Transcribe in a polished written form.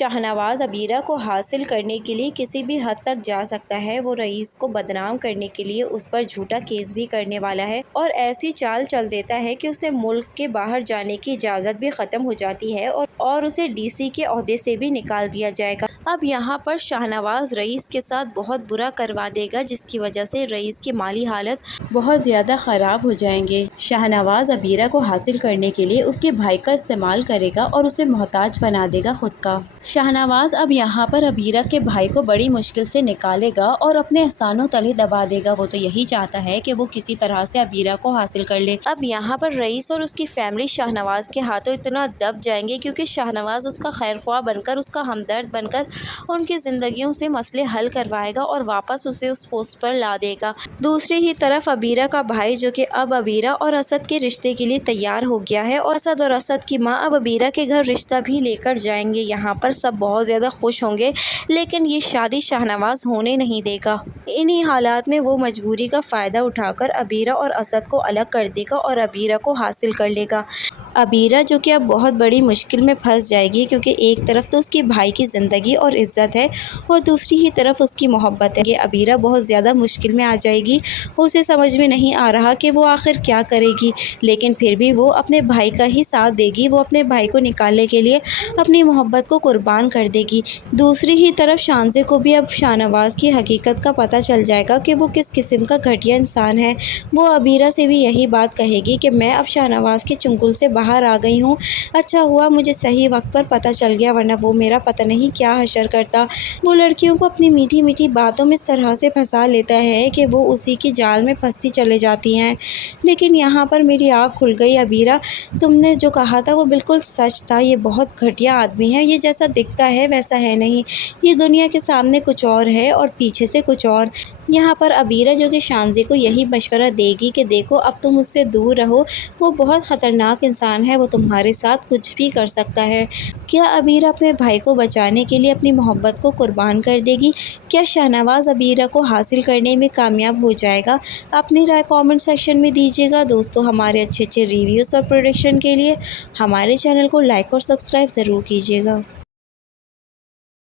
شاہنواز عبیرہ کو حاصل کرنے کے لیے کسی بھی حد تک جا سکتا ہے۔ وہ رئیس کو بدنام کرنے کے لیے اس پر جھوٹا کیس بھی کرنے والا ہے اور ایسی چال چل دیتا ہے کہ اسے ملک کے باہر جانے کی اجازت بھی ختم ہو جاتی ہے اور اسے ڈی سی کے عہدے سے بھی نکال دیا جائے گا۔ اب یہاں پر شاہنواز رئیس کے ساتھ بہت برا کروا دے گا، جس کی وجہ سے رئیس کی مالی حالت بہت زیادہ خراب ہو جائیں گے۔ شاہنواز عبیرہ کو حاصل کرنے کے لیے اس کے بھائی کا استعمال کرے گا اور اسے محتاج بنا دے گا خود کا۔ شاہنواز اب یہاں پر عبیرہ کے بھائی کو بڑی مشکل سے نکالے گا اور اپنے احسانوں تلے دبا دے گا۔ وہ تو یہی چاہتا ہے کہ وہ کسی طرح سے عبیرہ کو حاصل کر لے۔ اب یہاں پر رئیس اور اس کی فیملی شاہنواز کے ہاتھوں اتنا دب جائیں گے کیونکہ شاہنواز اس کا خیر خواہ بن کر، اس کا ہمدرد بن کر ان کی زندگیوں سے مسئلے حل کروائے گا اور واپس اسے اس پوسٹ پر لا دے گا۔ دوسری ہی طرف عبیرہ کا بھائی، جو کہ اب عبیرہ اور اسد کے رشتے کے لیے تیار ہو گیا ہے، اور اسد کی ماں اب عبیرہ کے گھر رشتہ بھی لے کر جائیں گے۔ یہاں پر سب بہت زیادہ خوش ہوں گے، لیکن یہ شادی شاہنواز ہونے نہیں دے گا۔ انہی حالات میں وہ مجبوری کا فائدہ اٹھا کر عبیرہ اور اسد کو الگ کر دے گا اور عبیرہ کو حاصل کر لے گا۔ عبیرہ جو کہ اب بہت بڑی مشکل میں پھنس جائے گی، کیونکہ ایک طرف تو اس کے بھائی کی زندگی اور عزت ہے اور دوسری ہی طرف اس کی محبت ہے۔ یہ عبیرہ بہت زیادہ مشکل میں آ جائے گی۔ اسے سمجھ میں نہیں آ رہا کہ وہ آخر کیا کرے گی، لیکن پھر بھی وہ اپنے بھائی کا ہی ساتھ دے گی۔ وہ اپنے بھائی کو نکالنے کے لیے اپنی محبت کو قربان کر دے گی۔ دوسری ہی طرف شانزے کو بھی اب شاہنواز کی حقیقت کا پتہ چل جائے گا کہ وہ کس قسم کا گھٹیا انسان ہے۔ وہ عبیرہ سے بھی یہی بات کہے گی کہ میں اب شاہنواز کے چنگل سے باہر آ گئی ہوں۔ اچھا ہوا مجھے صحیح وقت پر پتہ چل گیا، ورنہ وہ میرا پتہ نہیں کیا حشر کرتا۔ وہ لڑکیوں کو اپنی میٹھی میٹھی باتوں میں اس طرح سے پھنسا لیتا ہے کہ وہ اسی کی جال میں پھنستی چلے جاتی ہیں۔ لیکن یہاں پر میری آنکھ کھل گئی عبیرہ، تم نے جو کہا تھا وہ بالکل سچ تھا۔ یہ بہت گھٹیا آدمی ہے، یہ جیسا دکھتا ہے ویسا ہے نہیں۔ یہ دنیا کے سامنے کچھ اور ہے اور پیچھے سے کچھ اور۔ یہاں پر عبیرہ جو کہ شانزے کو یہی مشورہ دے گی کہ دیکھو اب تم اس سے دور رہو، وہ بہت خطرناک انسان ہے، وہ تمہارے ساتھ کچھ بھی کر سکتا ہے۔ کیا عبیرہ اپنے بھائی کو بچانے کے لیے اپنی محبت کو قربان کر دے گی؟ کیا شاہنواز عبیرہ کو حاصل کرنے میں کامیاب ہو جائے گا؟ اپنی رائے کامنٹ سیکشن میں دیجیے گا۔ دوستو، ہمارے اچھے ریویوز اور پروڈکشن کے لیے ہمارے چینل کو لائک اور سبسکرائب ضرور کیجیے گا۔